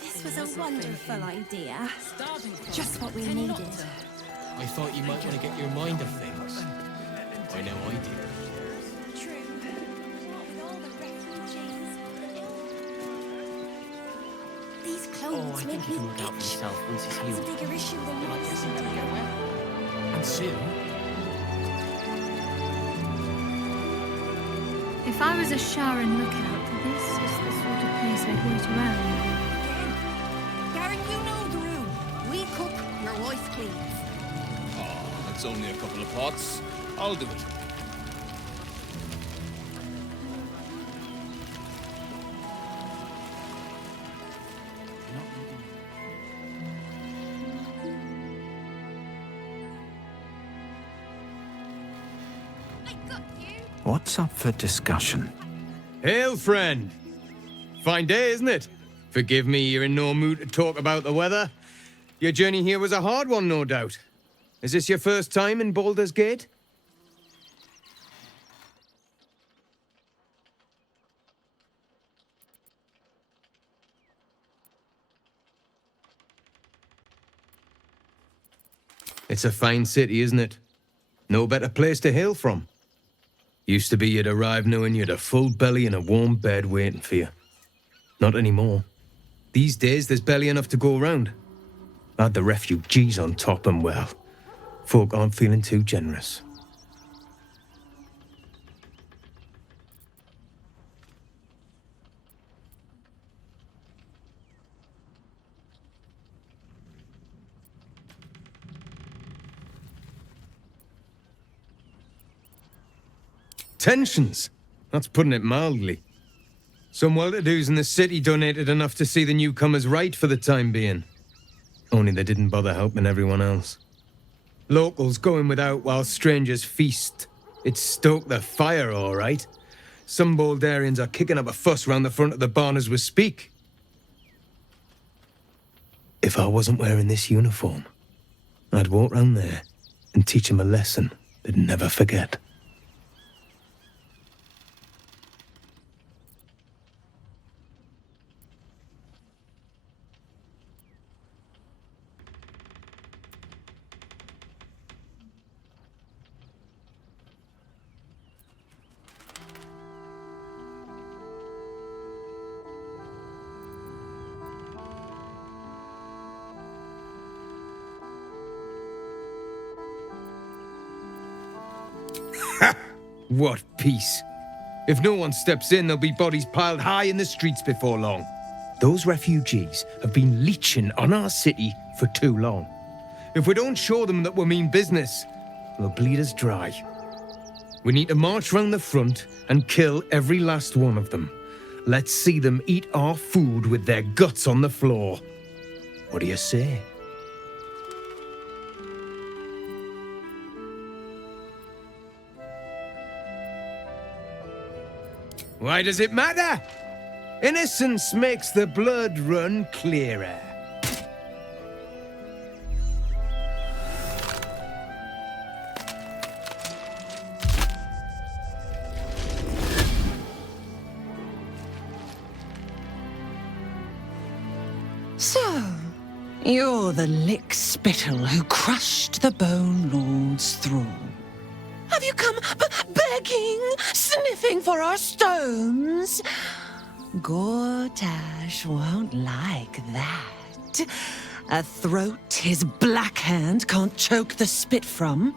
This was a wonderful idea. Just what we needed. I thought you might want to get your mind of things. I know I did. True. What with all the refugees? These clothes make me look out for itch. himself once he's That's a healed. bigger issue than I guess he'll yours. never get well. And soon. If I was a Sharon lookout, this is the sort of place I'd wait around. Garen, you know the room. We cook, your wife cleans. Oh, it's only a couple of pots. I'll do it. What's up for discussion? Hail, friend! Fine day, isn't it? Forgive me, you're in no mood to talk about the weather. Your journey here was a hard one, no doubt. Is this your first time in Baldur's Gate? It's a fine city, isn't it? No better place to hail from. Used to be you'd arrive knowing you'd a full belly and a warm bed waiting for you. Not anymore. These days, there's barely enough to go around. Add the refugees on top and, well, folk aren't feeling too generous. Tensions. That's putting it mildly. Some well-to-dos in the city donated enough to see the newcomers right for the time being. Only they didn't bother helping everyone else. Locals going without while strangers feast. It stoked the fire, all right. Some Baldurians are kicking up a fuss round the front of the barn as we speak. If I wasn't wearing this uniform, I'd walk round there and teach them a lesson they'd never forget. What peace. If no one steps in, there'll be bodies piled high in the streets before long. Those refugees have been leeching on our city for too long. If we don't show them that we mean business, they'll bleed us dry. We need to march round the front and kill every last one of them. Let's see them eat our food with their guts on the floor. What do you say? Why does it matter? Innocence makes the blood run clearer. So, you're the lick-spittle who crushed the Bone Lord's thrall. Have you come begging, sniffing for our stones? Gortash won't like that. A throat his black hand can't choke the spit from.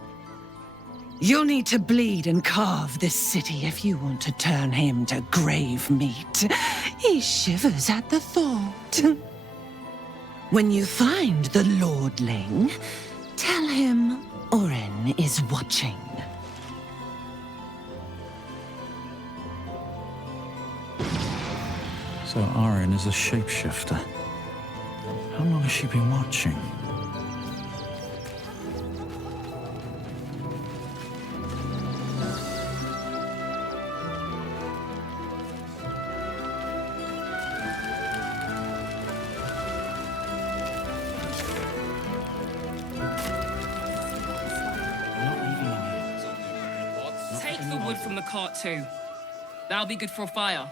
You'll need to bleed and carve this city if you want to turn him to grave meat. He shivers at the thought. When you find the Lordling, tell him Oren is watching. So Oren is a shapeshifter. How long has she been watching? Take the wood from the cart too. That'll be good for a fire,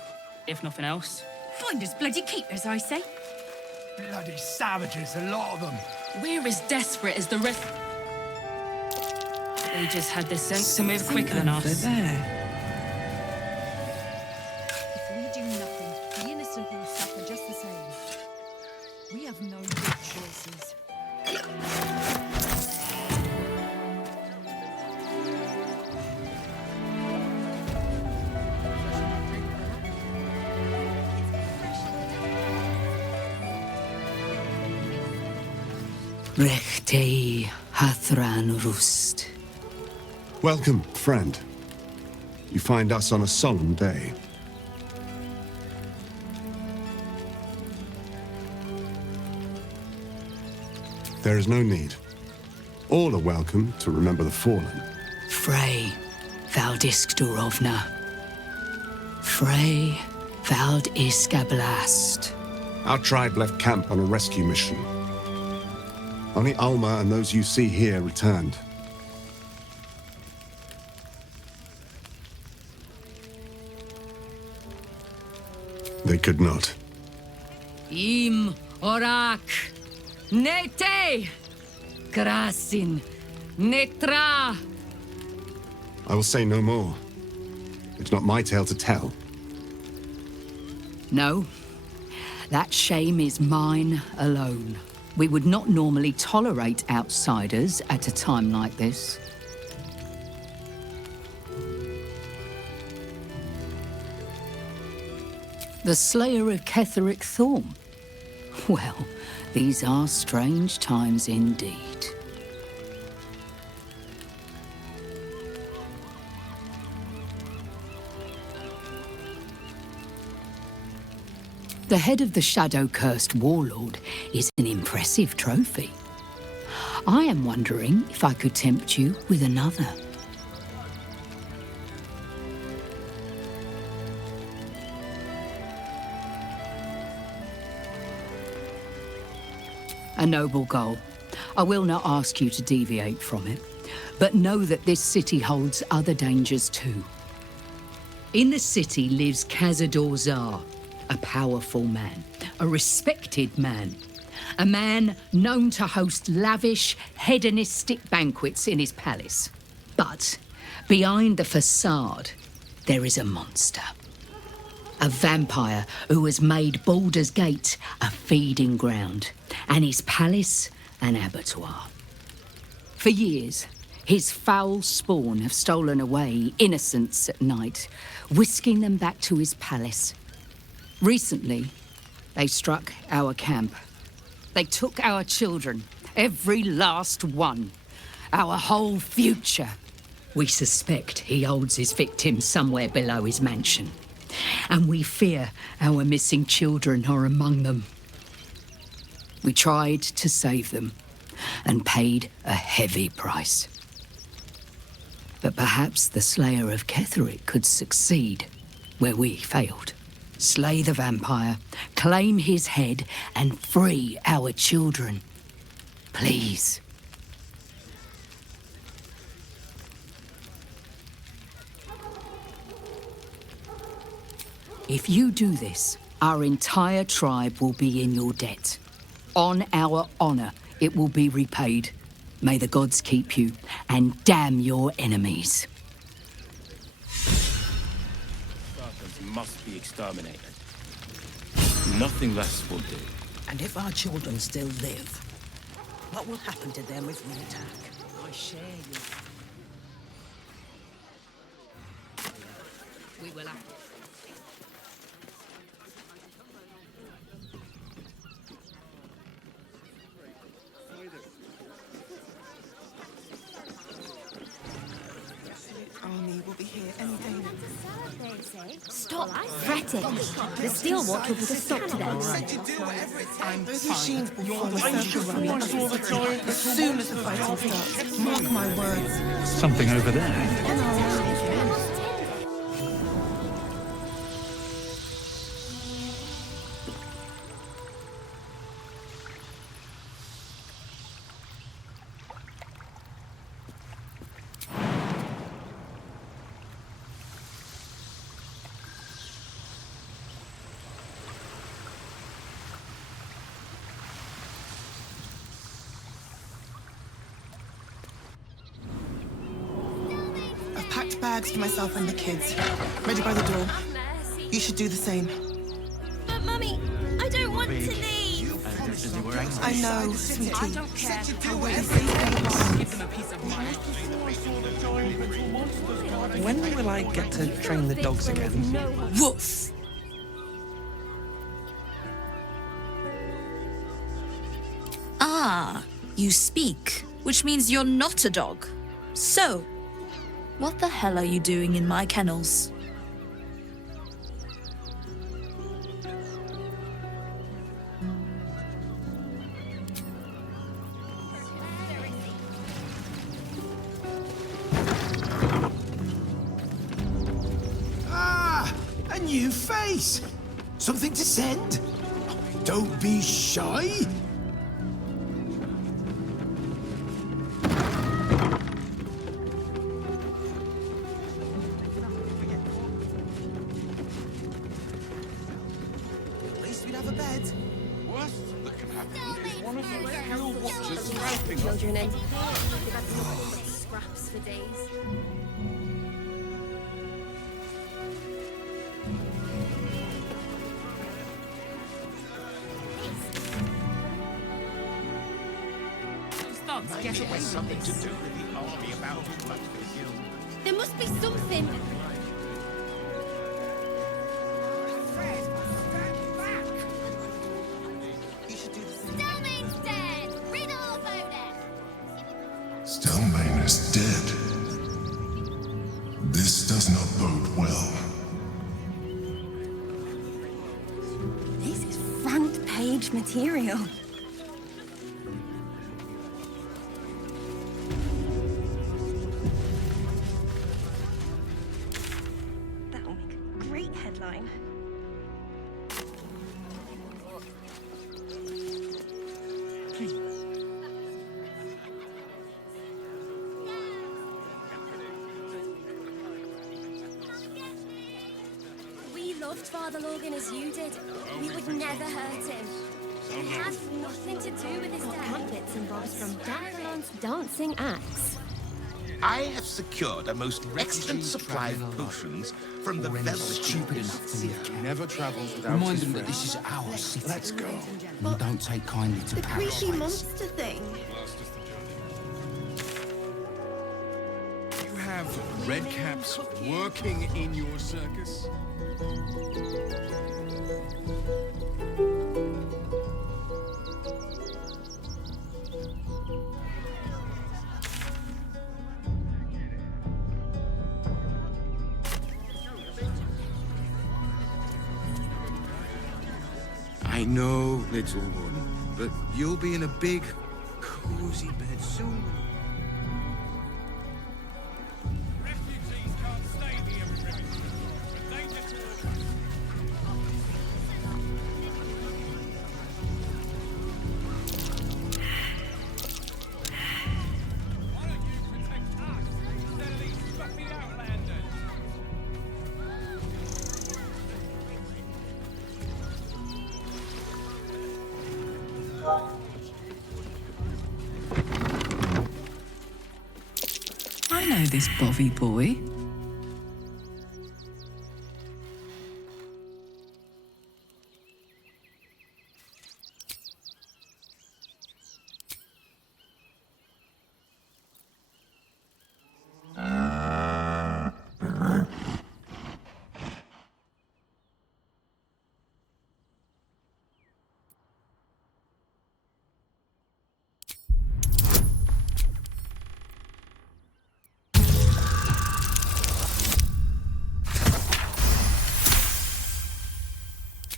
if nothing else. Find us bloody keepers, I say. Bloody savages, a lot of them. We're as desperate as the rest. They just had the sense to move quicker than us. There. If we do nothing, the innocent will suffer just the same. We have no good choices. Rechtei Hathran Rust. Welcome, friend. You find us on a solemn day. There is no need. All are welcome to remember the fallen. Frey Valdisk Durovna. Frey Vald Iskablast. Our tribe left camp on a rescue mission. Only Alma and those you see here returned. They could not. Im Orak. Nete. Krasin. Netra. I will say no more. It's not my tale to tell. No. That shame is mine alone. We would not normally tolerate outsiders at a time like this. The Slayer of Ketheric Thorm. Well, these are strange times indeed. The head of the shadow-cursed warlord is an impressive trophy. I am wondering if I could tempt you with another. A noble goal. I will not ask you to deviate from it, but know that this city holds other dangers too. In the city lives Cazador Zar, a powerful man, a respected man, a man known to host lavish, hedonistic banquets in his palace. But behind the facade, there is a monster. A vampire who has made Baldur's Gate a feeding ground, and his palace an abattoir. For years, his foul spawn have stolen away innocents at night, whisking them back to his palace. Recently, they struck our camp. They took our children, every last one, our whole future. We suspect he holds his victims somewhere below his mansion. And we fear our missing children are among them. We tried to save them and paid a heavy price. But perhaps the Slayer of Ketheric could succeed where we failed. Slay the vampire, claim his head, and free our children. Please. If you do this, our entire tribe will be in your debt. On our honor, it will be repaid. May the gods keep you, and damn your enemies. Must be exterminated. Nothing less will do. And if our children still live, what will happen to them if we attack? I share your... We will act. Army will be here any day now. Stop fretting. The Steel Watch will put a stop to them. Those machines will form a circle around us. As soon as the fighting starts, mark my words. Something over there. And our army can. bags for myself and the kids. Ready by the door. You should do the same. But, Mummy, I don't want to leave. I know, sweetie. I don't care. I will be safe in the barn. Give them a piece of mind. When will I get to train the dogs again? Woof! Ah, you speak, which means you're not a dog. So, what the hell are you doing in my kennels? Ah, a new face. Something to send? Don't be shy. At least we'd have a bed. Worst that can happen is one of those steel watchers scrapping us. Children in. They've had nothing but scraps for days. Those thugs get away from Something to this. do with the army about to run for the guild. There must be something. Fred, stand back! You should do the same. Stillman's dead. Read all about it. Stelmane is dead. This does not bode well. This is front page material. That'll make a great headline. We loved Father Logan as you did. We would never hurt him. He had nothing to do with his death. Bits and bobs from Dangalon's dancing axe. I have secured a most excellent supply of potions from the velvet Stupid enough to leave camp. Never travels without Remind his them that friends. this is our city. Let's go. And we don't take kindly to The creepy parasites. monster thing. You have red caps working in your circus? I know, little one, but you'll be in a big, cozy bed soon. Refugees can't stay here in Rivendell. They just why don't you protect us instead of these scruffy outlanders? I know this Bovy boy.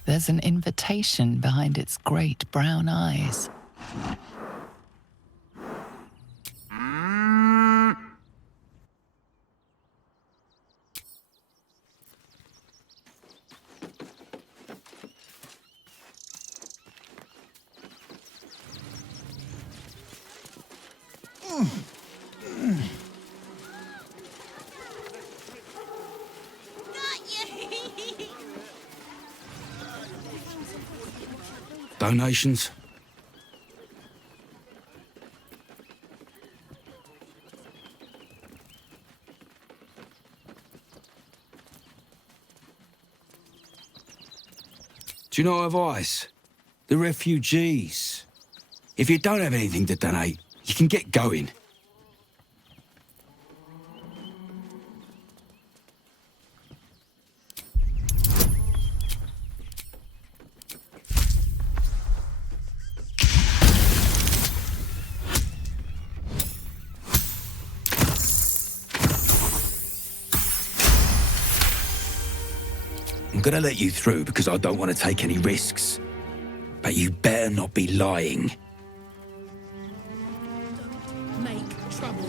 There's an invitation behind its great brown eyes. Donations? Do you know of ice? The refugees. If you don't have anything to donate, you can get going. I'm gonna let you through because I don't want to take any risks. But you better not be lying. Make trouble.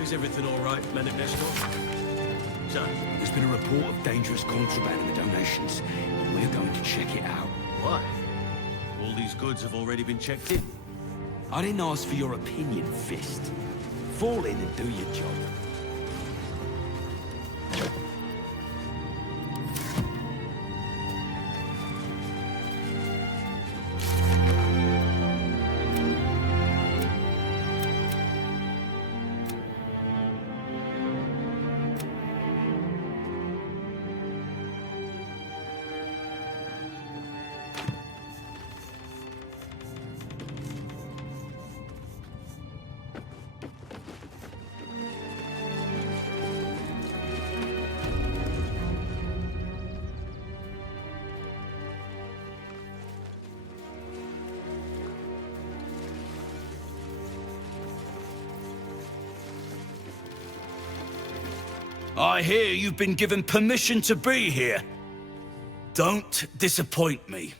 Is everything all right, men of Nestor? Sir, there's been a report of dangerous contraband in the donations, and we're going to check it out. Why? All these goods have already been checked in. I didn't ask for your opinion, Fist. Fall in and do your job. I hear you've been given permission to be here. Don't disappoint me.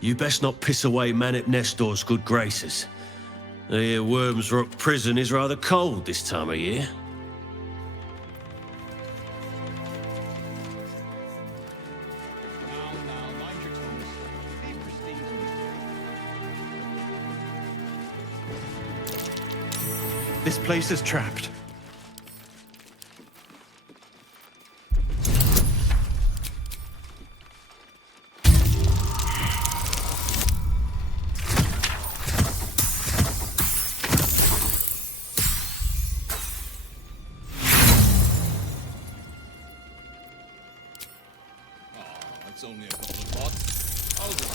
You best not piss away Man at Nestor's good graces. I hear Worms Rock Prison is rather cold this time of year. This place is trapped. It's only a couple of pots. I'll do it.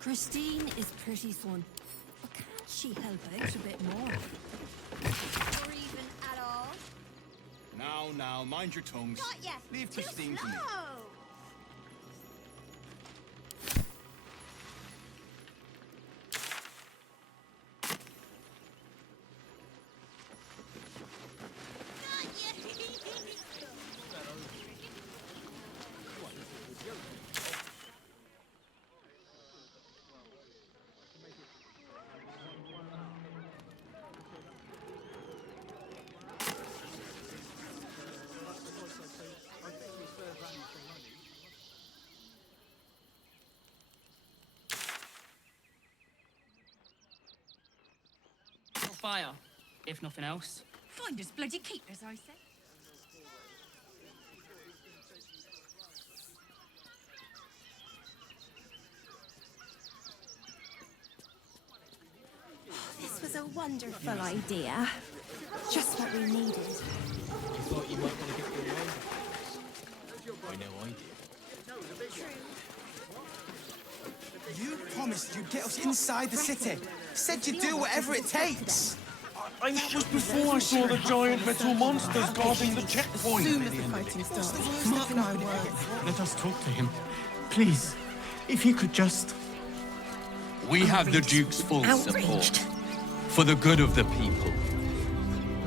Christine is pretty fun, but can't she help out a bit more? Or even at all? Now, mind your tongues. Not yet. Leave Too Christine to me. slow. Fire, if nothing else. Find us bloody keepers, I say. This was a wonderful idea. Just what we needed. I thought you might want to get your mind off things. I know I did. You promised you'd get us inside the city. said you'd do whatever it takes. That was before I saw the giant metal monsters guarding the checkpoint. As soon as the fighting starts, mark my words. Let us talk to him. Please, if he could just... We have the Duke's full support. For the good of the people.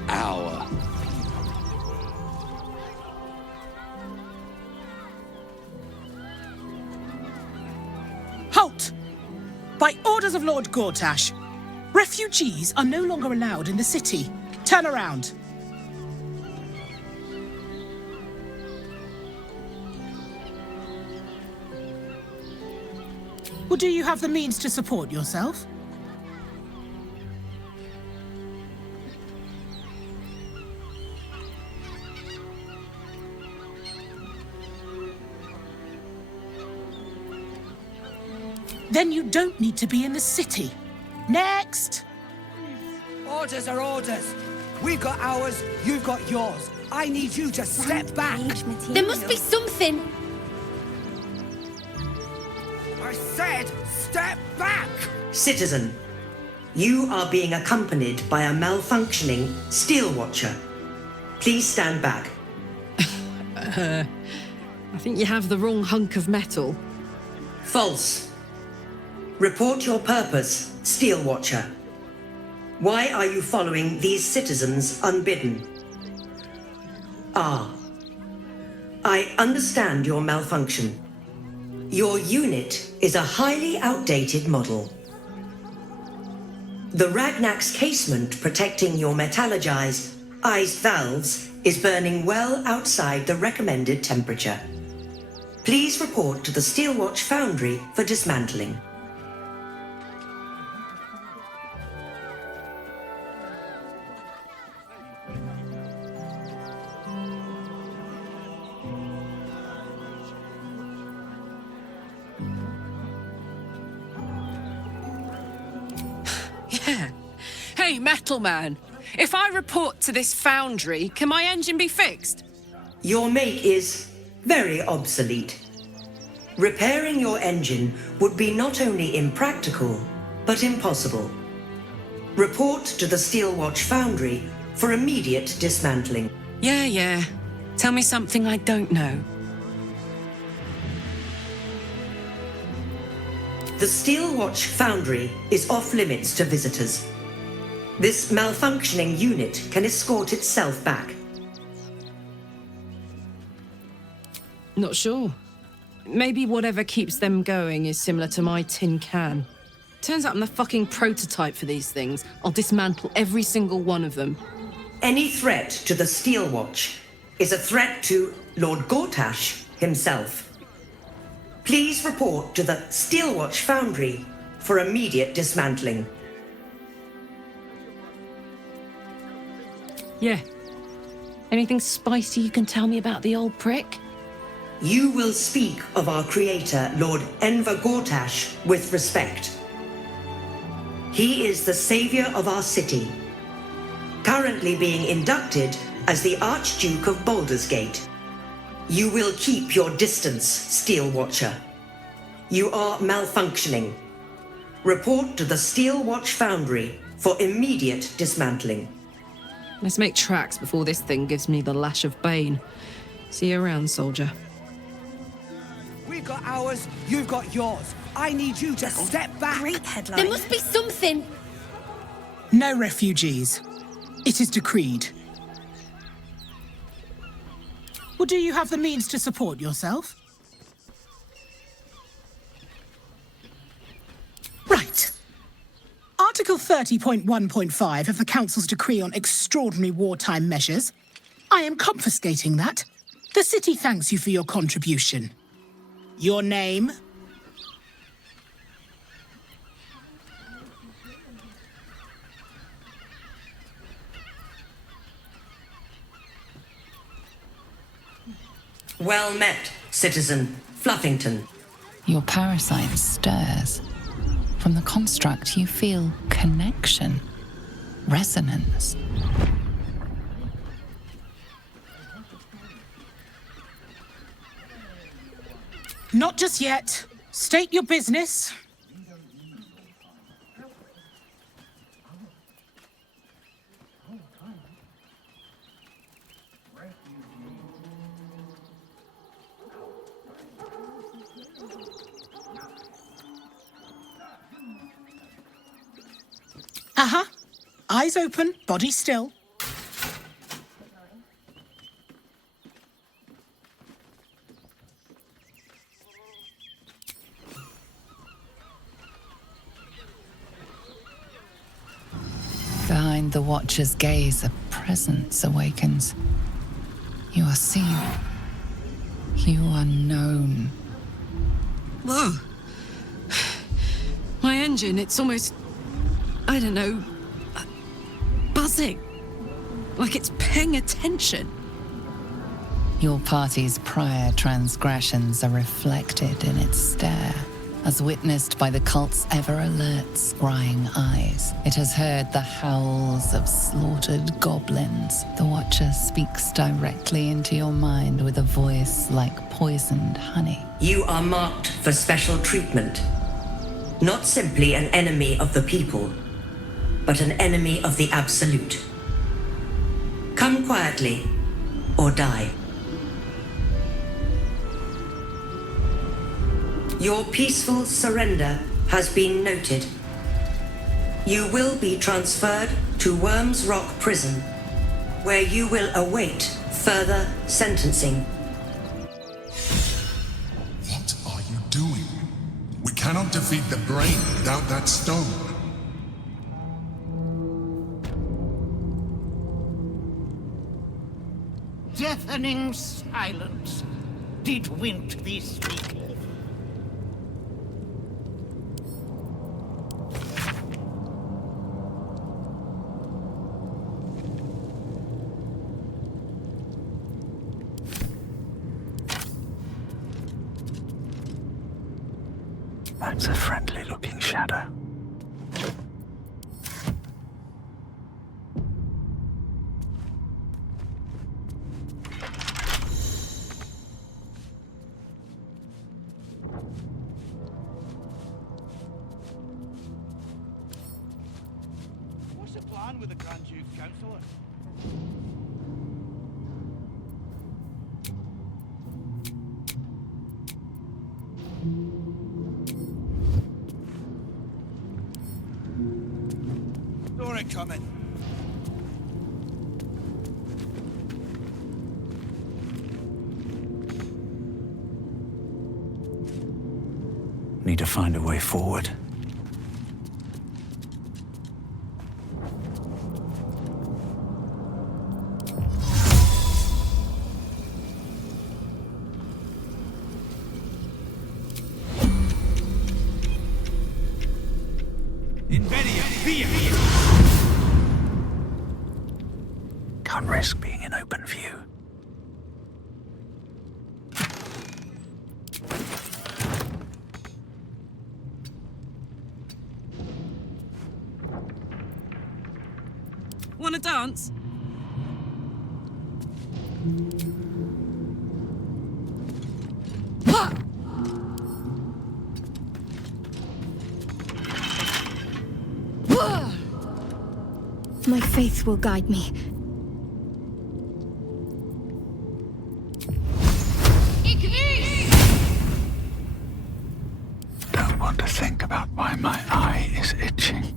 Our. Halt! By orders of Lord Gortash, refugees are no longer allowed in the city. Turn around. Well, do you have the means to support yourself? Then you don't need to be in the city. Next! Orders are orders. We've got ours, you've got yours. I need you to step back. There must be something. I said, step back! Citizen, you are being accompanied by a malfunctioning steel watcher. Please stand back. I think you have the wrong hunk of metal. False. Report your purpose, steel watcher. Why are you following these citizens unbidden? Ah. I understand your malfunction. Your unit is a highly outdated model. The Ragnak's casement protecting your metallurgized iced valves is burning well outside the recommended temperature. Please report to the Steelwatch Foundry for dismantling. Hey, Metal Man, if I report to this foundry, can my engine be fixed? Your make is very obsolete. Repairing your engine would be not only impractical, but impossible. Report to the Steelwatch Foundry for immediate dismantling. Yeah. Tell me something I don't know. The Steelwatch Foundry is off limits to visitors. This malfunctioning unit can escort itself back. Not sure. Maybe whatever keeps them going is similar to my tin can. Turns out I'm the fucking prototype for these things. I'll dismantle every single one of them. Any threat to the Steelwatch is a threat to Lord Gortash himself. Please report to the Steelwatch Foundry for immediate dismantling. Yeah. Anything spicy you can tell me about the old prick? You will speak of our creator, Lord Enver Gortash, with respect. He is the savior of our city, currently being inducted as the Archduke of Baldur's Gate. You will keep your distance, Steel Watcher. You are malfunctioning. Report to the Steelwatch Foundry for immediate dismantling. Let's make tracks before this thing gives me the lash of Bane. See you around, soldier. We've got ours, you've got yours. I need you to step back. Great headline. There must be something. No refugees. It is decreed. Well, do you have the means to support yourself? Right. Article 30.1.5 of the Council's Decree on Extraordinary Wartime Measures. I am confiscating that. The city thanks you for your contribution. Your name? Well met, Citizen Fluffington. Your parasite stirs. From the construct, you feel connection, resonance. Not just yet. State your business. Uh-huh. Eyes open, body still. Behind the Watcher's gaze, a presence awakens. You are seen. You are known. Whoa. My engine, it's almost, I don't know, buzzing. Like it's paying attention. Your party's prior transgressions are reflected in its stare, as witnessed by the cult's ever-alert, scrying eyes. It has heard the howls of slaughtered goblins. The Watcher speaks directly into your mind with a voice like poisoned honey. You are marked for special treatment. Not simply an enemy of the people, but an enemy of the Absolute. Come quietly, or die. Your peaceful surrender has been noted. You will be transferred to Worms Rock Prison, where you will await further sentencing. What are you doing? We cannot defeat the brain without that stone. Deafening silence. Did Wint thee speak? That's a friendly-looking shadow. What's the plan with the Grand Duke Councillor? Door incoming. Need to find a way forward. Can't risk being in open view. Wanna dance? My faith will guide me. Don't want to think about why my eye is itching.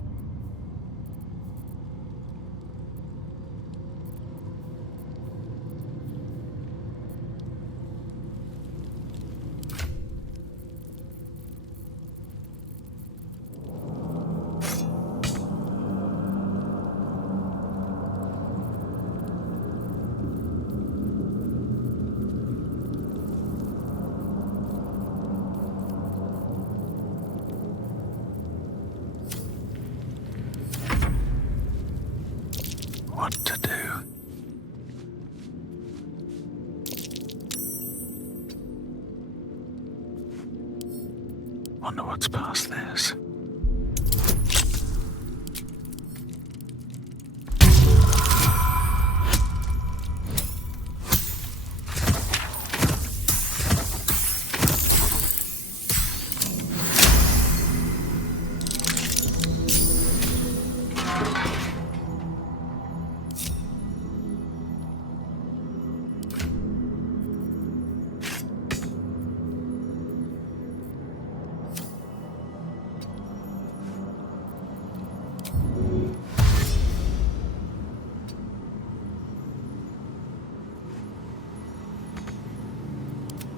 What to do? Wonder what's past this.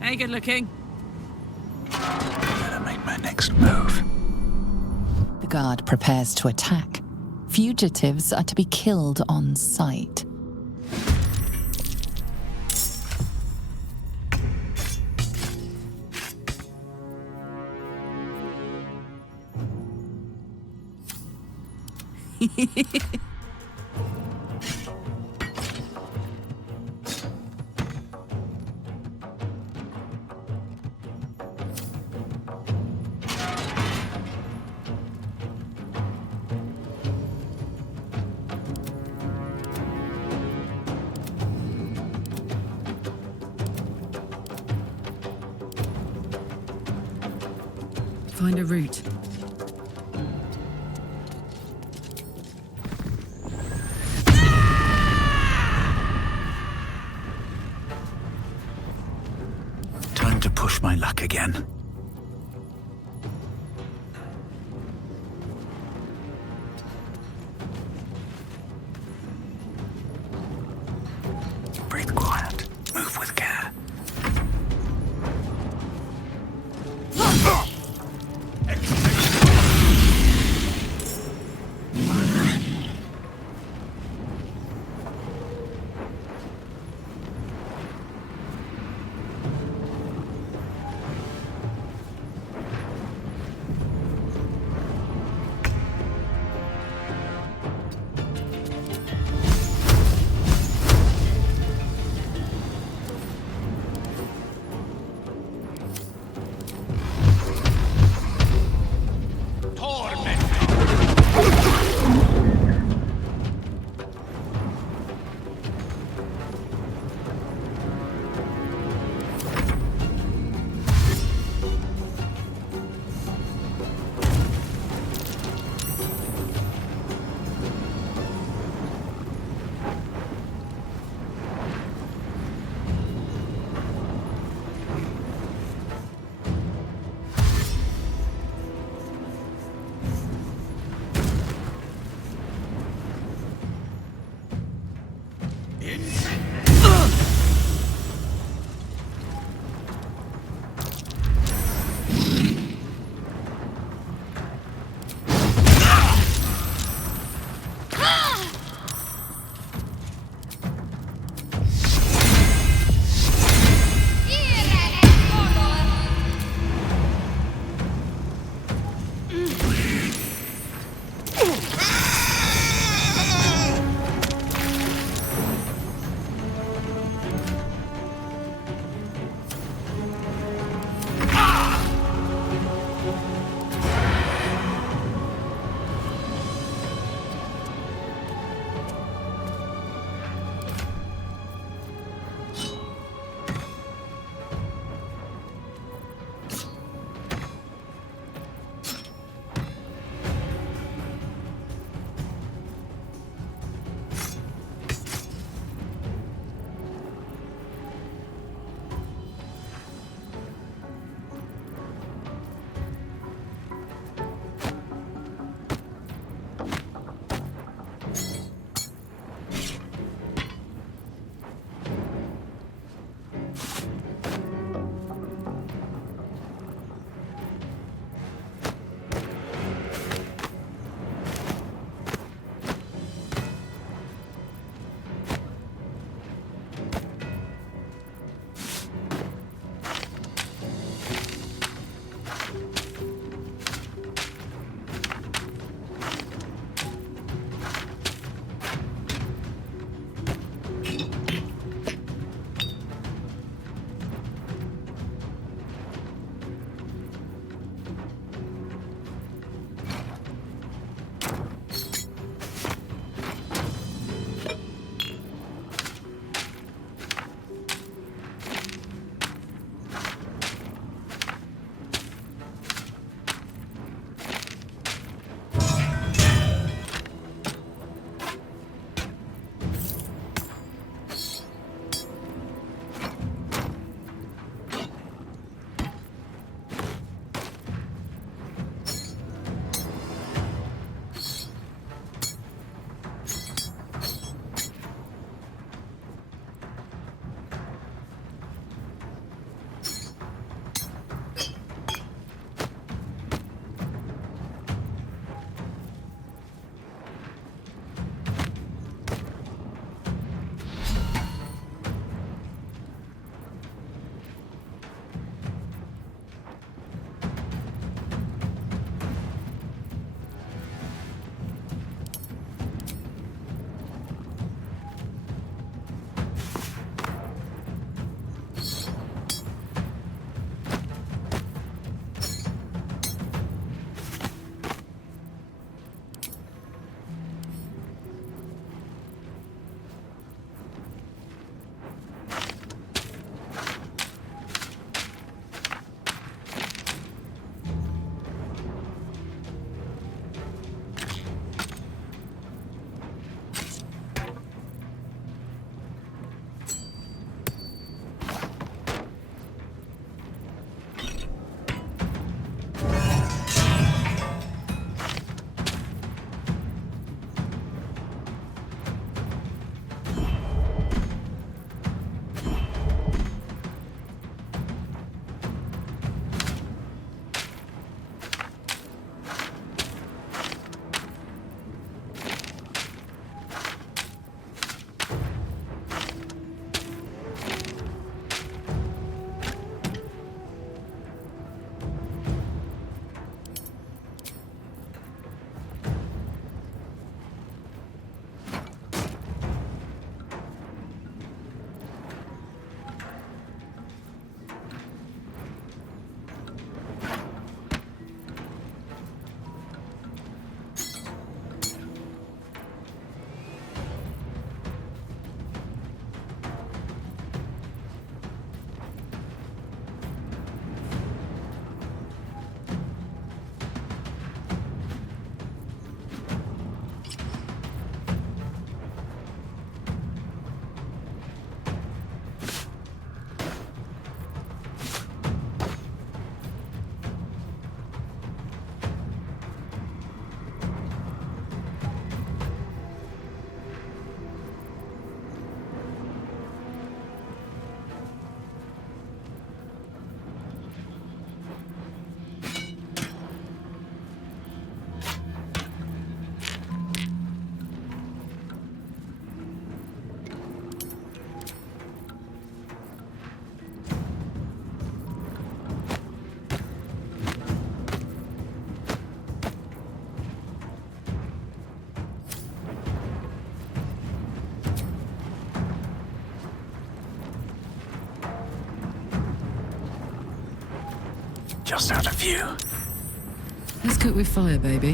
Hey, good looking. Better make my next move. The guard prepares to attack. Fugitives are to be killed on sight. Find a route. Time to push my luck again. Breathe quiet. Move with care. just out of view. Let's cook with fire, baby.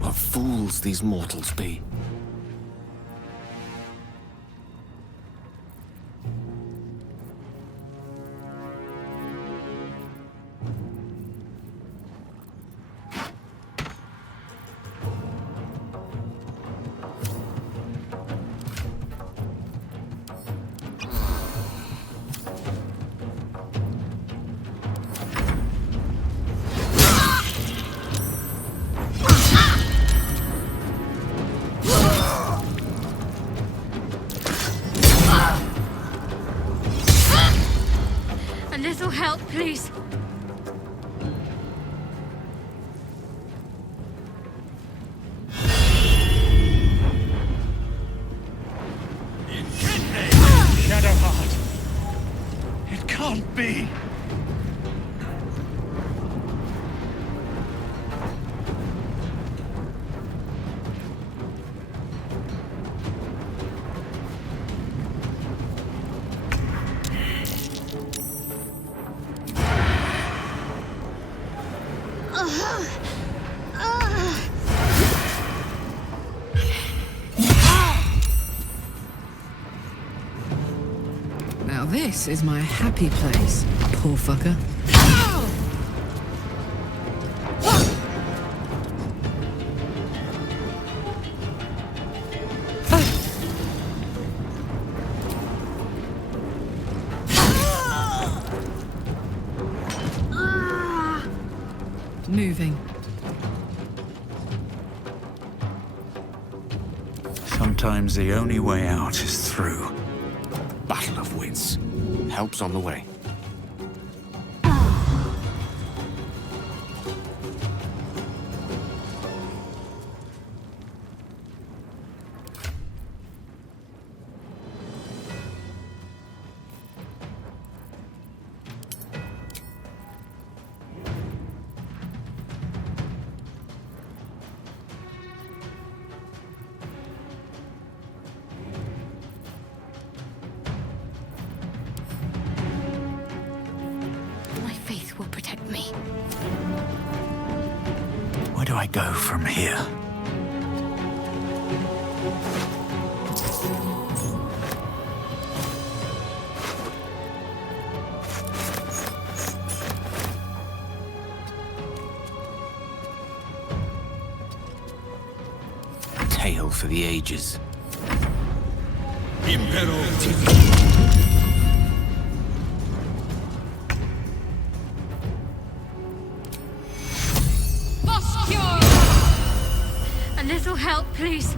What fools these mortals be. A little help, please. Shadowheart. It can't be. Now this is my happy place, poor fucker. Moving. Sometimes the only way out is through. Battle of wits. Help's on the way. My faith will protect me. Where do I go from here? A tale for the ages. A little help, please.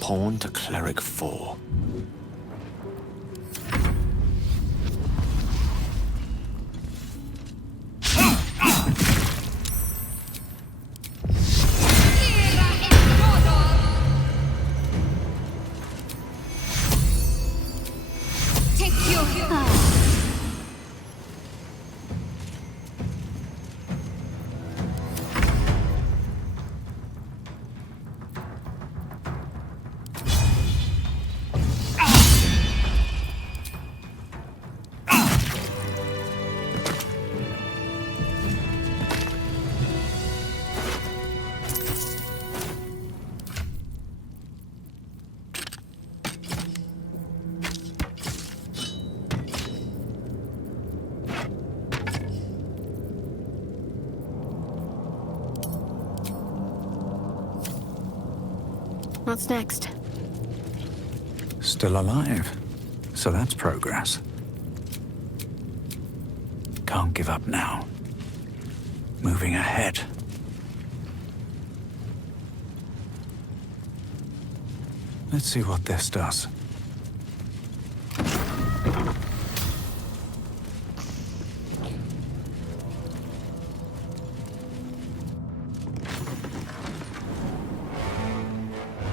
Pawn to Cleric 4. What's next? Still alive. So that's progress. Can't give up now. Moving ahead. Let's see what this does.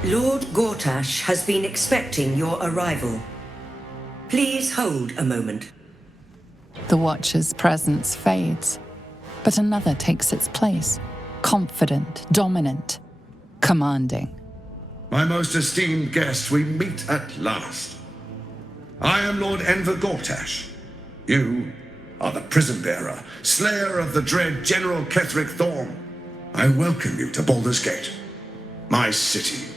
Lord Gortash has been expecting your arrival. Please hold a moment. The Watcher's presence fades, but another takes its place. Confident, dominant, commanding. My most esteemed guest, we meet at last. I am Lord Enver Gortash. You are the prison bearer, slayer of the dread General Ketheric Thorm. I welcome you to Baldur's Gate, my city.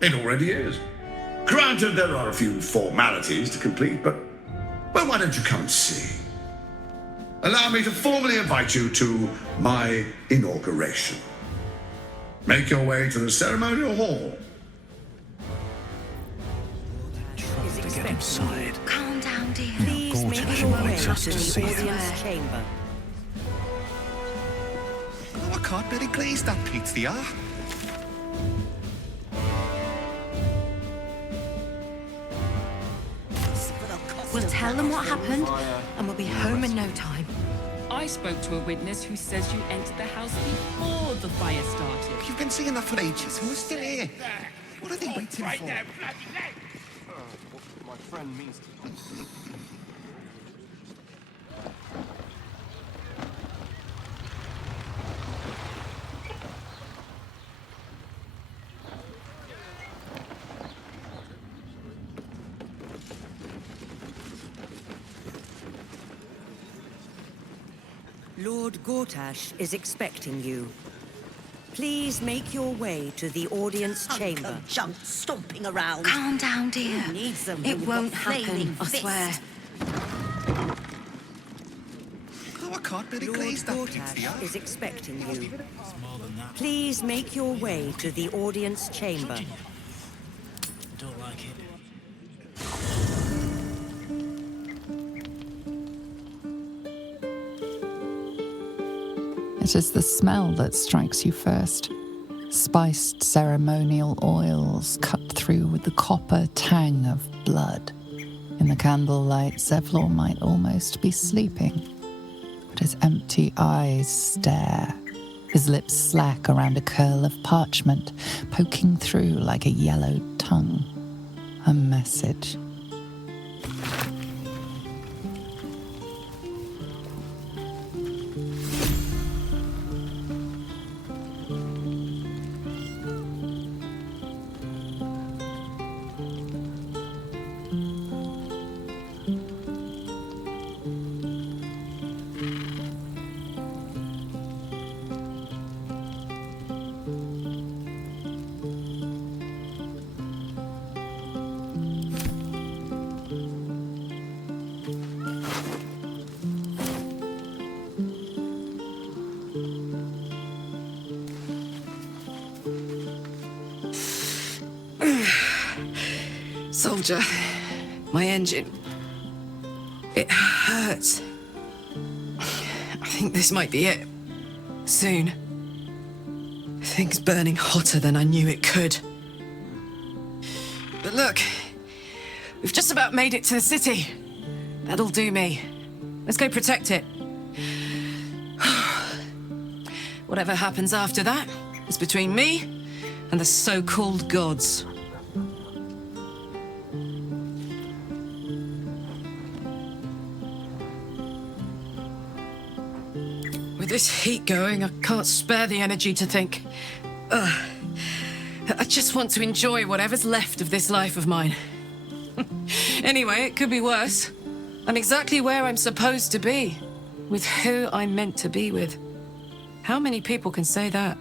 It already is. Granted, there are a few formalities to complete, but, well, why don't you come and see? Allow me to formally invite you to my inauguration. Make your way to the ceremonial hall. To get inside. Calm down, dear. Please make Gortash your way invites us to to the see him. audience chamber. Oh, I can't really glaze that pizza. We'll tell them what happened, and we'll be home in no time. I spoke to a witness who says you entered the house before the fire started. You've been saying that for ages, and we're still here. What are they waiting for? What my friend means to you. Lord Gortash is expecting you. Please make your way to the audience chamber. Junk stomping around. Calm down, dear. Who needs them It when won't we've got happen, flaming I fists? swear. Oh, I can't really Lord glaze that Gortash pizza. is expecting you. Please make your way to the audience chamber. Don't like it. It is the smell that strikes you first. Spiced ceremonial oils cut through with the copper tang of blood. In the candlelight, Zevlor might almost be sleeping, but his empty eyes stare. His lips slack around a curl of parchment, poking through like a yellowed tongue. A message. Soldier, my engine. It hurts. I think this might be it. Soon. Things burning hotter than I knew it could. But look, we've just about made it to the city. That'll do me. Let's go protect it. Whatever happens after that is between me and the so-called gods. With this heat going, I can't spare the energy to think. I just want to enjoy whatever's left of this life of mine. Anyway, it could be worse. I'm exactly where I'm supposed to be, with who I'm meant to be with. How many people can say that?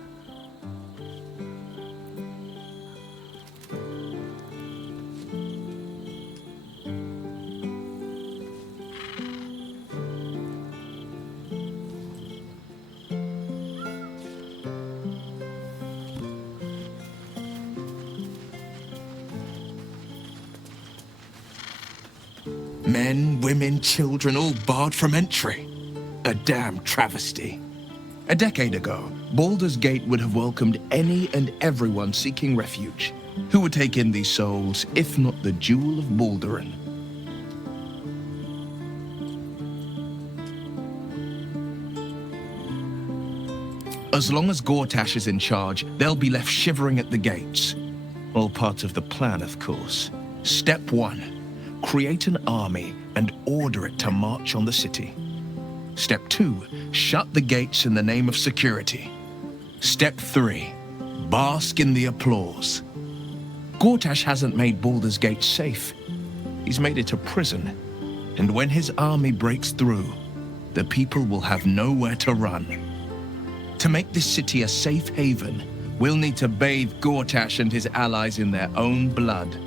Men, women, children, all barred from entry. A damn travesty. A decade ago, Baldur's Gate would have welcomed any and everyone seeking refuge. Who would take in these souls, if not the Jewel of Baldurin? As long as Gortash is in charge, they'll be left shivering at the gates. All part of the plan, of course. Step 1, create an army and order it to march on the city. Step 2, shut the gates in the name of security. Step 3, bask in the applause. Gortash hasn't made Baldur's Gate safe. He's made it a prison. And when his army breaks through, the people will have nowhere to run. To make this city a safe haven, we'll need to bathe Gortash and his allies in their own blood.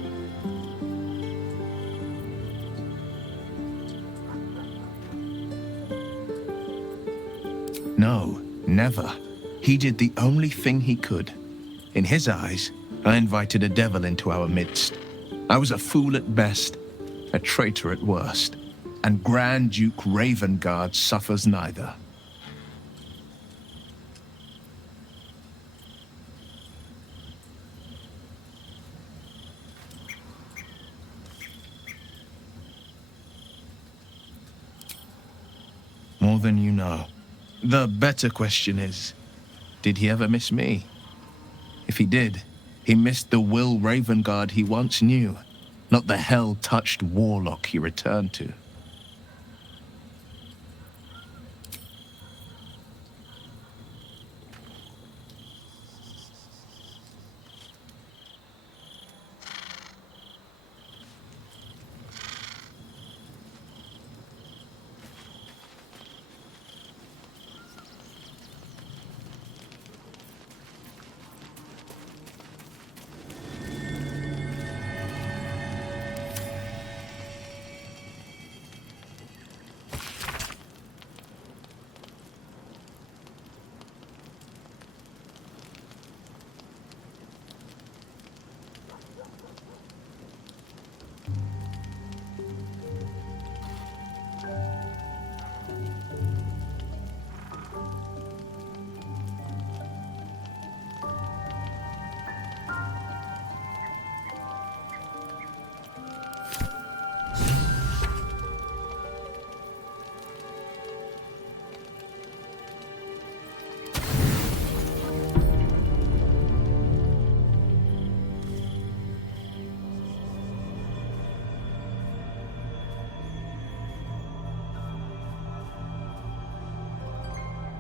No, never. He did the only thing he could. In his eyes, I invited a devil into our midst. I was a fool at best, a traitor at worst, and Grand Duke Ravengard suffers neither. More than you know. The better question is, did he ever miss me? If he did, he missed the Will Ravengard he once knew, not the hell-touched warlock he returned to.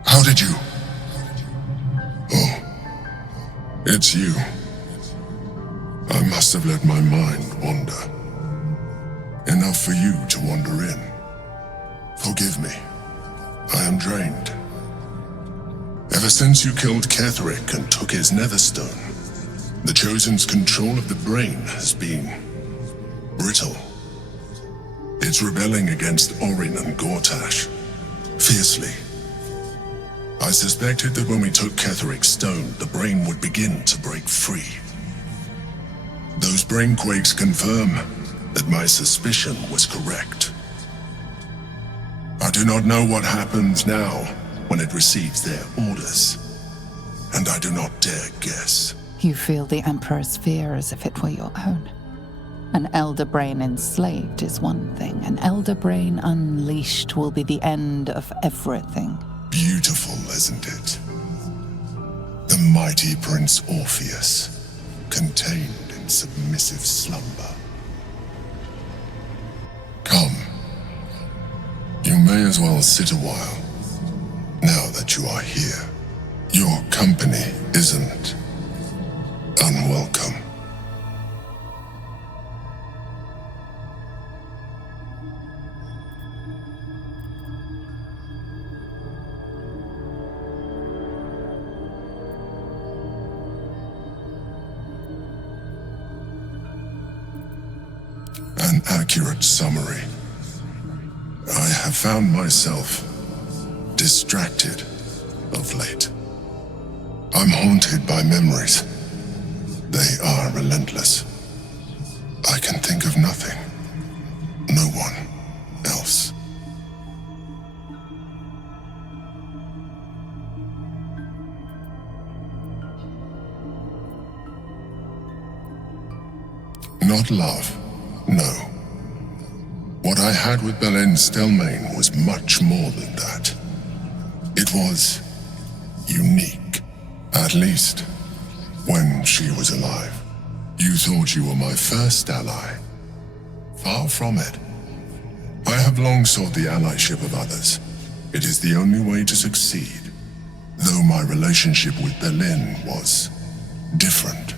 How did you? Oh, it's you. I must have let my mind wander. Enough for you to wander in. Forgive me. I am drained. Ever since you killed Ketheric and took his netherstone, the Chosen's control of the brain has been brittle. It's rebelling against Orin and Gortash, fiercely. I suspected that when we took Ketheric's stone, the brain would begin to break free. Those brain quakes confirm that my suspicion was correct. I do not know what happens now when it receives their orders, and I do not dare guess. You feel the Emperor's fear as if it were your own. An elder brain enslaved is one thing. An elder brain unleashed will be the end of everything. Beautiful, isn't it? The mighty Prince Orpheus, contained in submissive slumber. Come. You may as well sit a while, now that you are here. Your company isn't unwelcome. An accurate summary. I have found myself distracted of late. I'm haunted by memories. They are relentless. I can think of nothing, no one, Not love, no. What I had with Belen Stelmane was much more than that. It was unique, at least when she was alive. You thought you were my first ally. Far from it. I have long sought the allyship of others. It is the only way to succeed. Though my relationship with Belen was different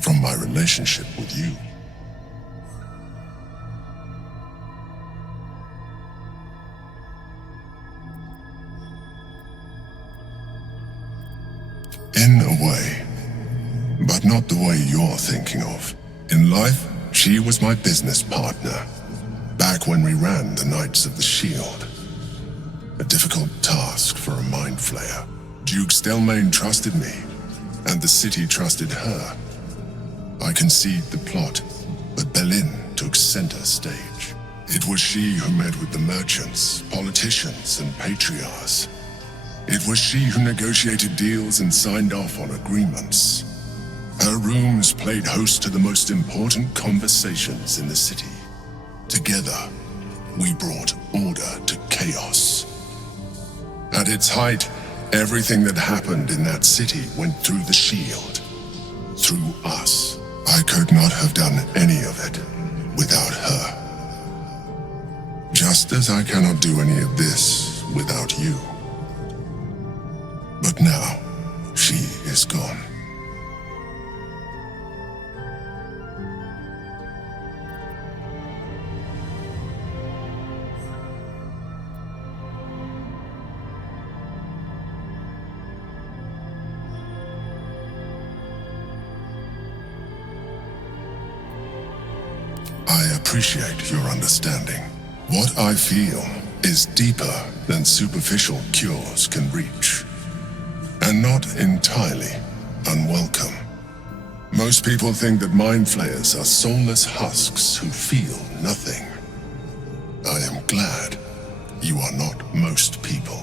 from my relationship with you. In a way, but not the way you're thinking of. In life, she was my business partner, back when we ran the Knights of the Shield. A difficult task for a mind flayer. Duke Stelmane trusted me, and the city trusted her. I conceived the plot, but Belen took center stage. It was she who met with the merchants, politicians, and patriarchs. It was she who negotiated deals and signed off on agreements. Her rooms played host to the most important conversations in the city. Together, we brought order to chaos. At its height, everything that happened in that city went through the shield. Through us. I could not have done any of it without her. Just as I cannot do any of this without you. But now, she is gone. I appreciate your understanding. What I feel is deeper than superficial cures can reach. And not entirely unwelcome. Most people think that mind flayers are soulless husks who feel nothing. I am glad you are not most people.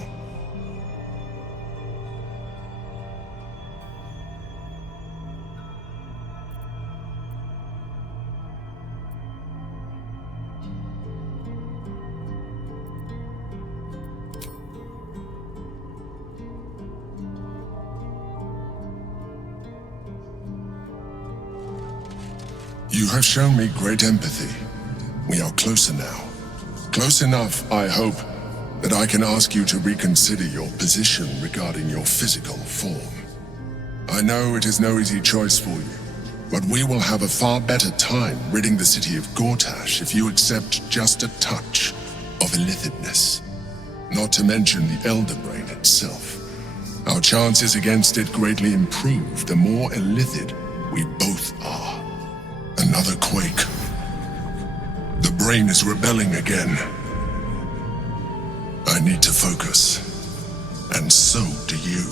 You have shown me great empathy. We are closer now. Close enough, I hope, that I can ask you to reconsider your position regarding your physical form. I know it is no easy choice for you, but we will have a far better time ridding the city of Gortash if you accept just a touch of illithidness. Not to mention the Elder Brain itself. Our chances against it greatly improve the more illithid we both are. Another quake. The brain is rebelling again. I need to focus. And so do you.